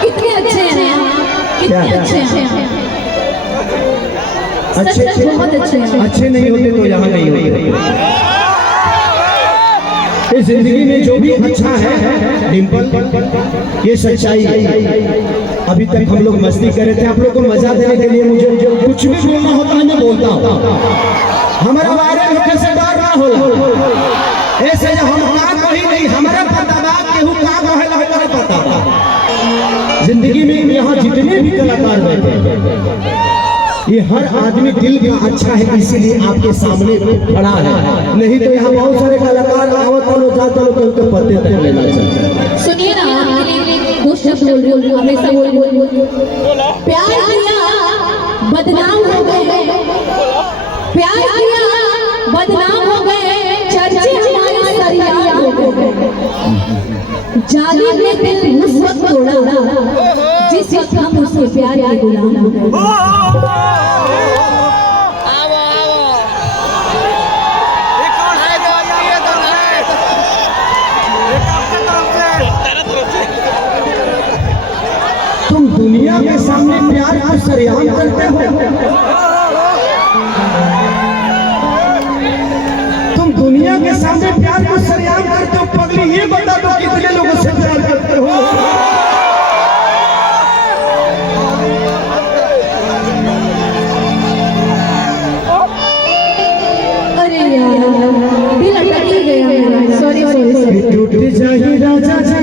कितने अच्छे हैं, कितने अच्छे हैं, अच्छे बहुत अच्छे हैं। अच्छे नहीं होते तो यहाँ नहीं होते। इस जिंदगी में जो भी अच्छा है डिम्पल, ये सच्चाई। अभी तक हम लोग मस्ती कर रहे थे, आप लोग को मजा देने के लिए मुझे कुछ भी बोलना होता है मैं बोलता हूँ। हमारा बारे में कैसे डर ना हो, ऐसे जो हम काम वही नहीं हमारा पता बा केहू काम है हमारा पता बा। जिंदगी में यहाँ जितने भी कलाकार बैठे ये हर आदमी दिल का अच्छा है, इसीलिए आपके सामने खड़ा है। नहीं तो यहाँ बहुत सारे कलाकार आवत वालों जाते लोग उनको पते तक लेना चाहिए। सुनिए ना, दो शब्द बोल हमेशा बोल प्यार किया बदनाम हो गए, प्यार किया बदनाम हो गए, चर्चे हमारे सरिया हो गए। जालिम ने दिल उस वक्त तोड़ा जिस वक्त हम उसके प्यार के गुलाम हो गए। तुम दुनिया के सामने प्यार को सरेआम करते हो, तुम दुनिया के सामने प्यार को सरेआम करते हो। पगली ये बता दो कितने लोगों से प्यार करते हो। अरे यार दिल अटक ही गया मेरा, सॉरी सॉरी। टूट जाए राजा जी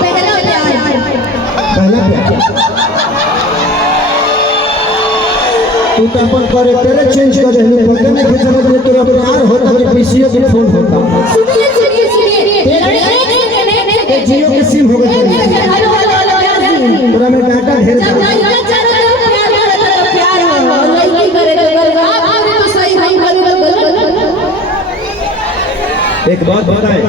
पहला प्यार, पहला प्यार तू तो अपन करे तेरे चेंज कर रहे हो, पता नहीं कि समझ में तेरा प्यार होता है पीसीओ की फोन होता। सुनिए सुनिए सुनिए, जियो की सिम हो गई हेलो हेलो हेलो, पूरा में डाटा ढेर प्यार हो लड़की करे तो सही भाई। एक बात बताए,